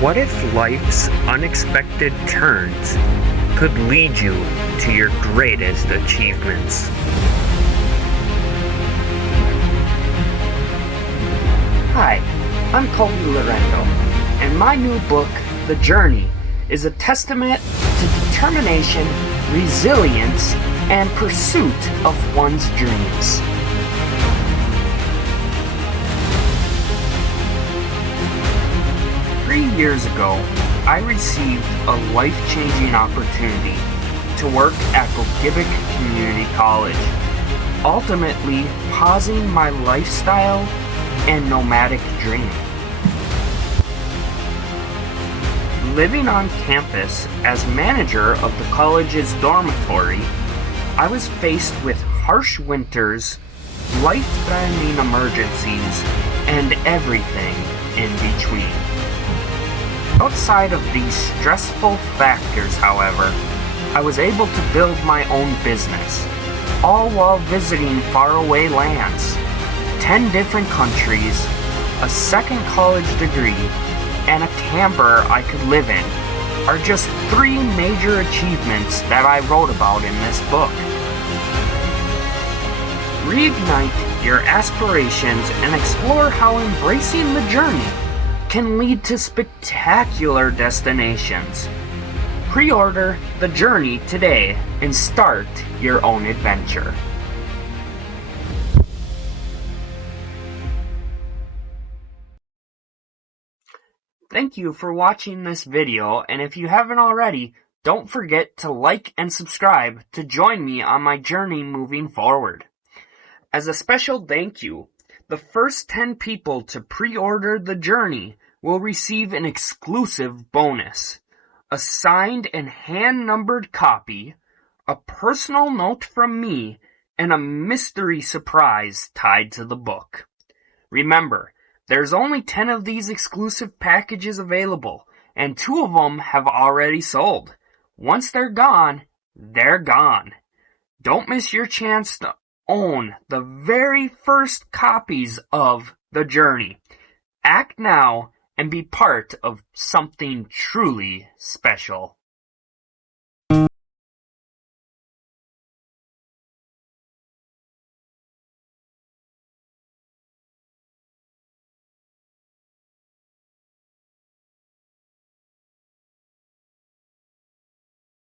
What if life's unexpected turns could lead you to your greatest achievements? Hi, I'm Colby Lorendo, and my new book, The Journey, is a testament to determination, resilience, and pursuit of one's dreams. Years ago, I received a life-changing opportunity to work at Gogebic Community College, ultimately pausing my lifestyle and nomadic dream. Living on campus as manager of the college's dormitory, I was faced with harsh winters, life-threatening emergencies, and everything in between. Outside of these stressful factors, however, I was able to build my own business, all while visiting faraway lands, 10 different countries, a second college degree, and a camper I could live in, are just 3 major achievements that I wrote about in this book. Reignite your aspirations and explore how embracing the journey can lead to spectacular destinations. Pre-order The Journey today and start your own adventure. Thank you for watching this video, and if you haven't already, don't forget to like and subscribe to join me on my journey moving forward. As a special thank you, the first 10 people to pre-order The Journey will receive an exclusive bonus, a signed and hand-numbered copy, a personal note from me, and a mystery surprise tied to the book. Remember, there's only 10 of these exclusive packages available, and 2 of them have already sold. Once they're gone, they're gone. Don't miss your chance to own the very first copies of The Journey. Act now and be part of something truly special.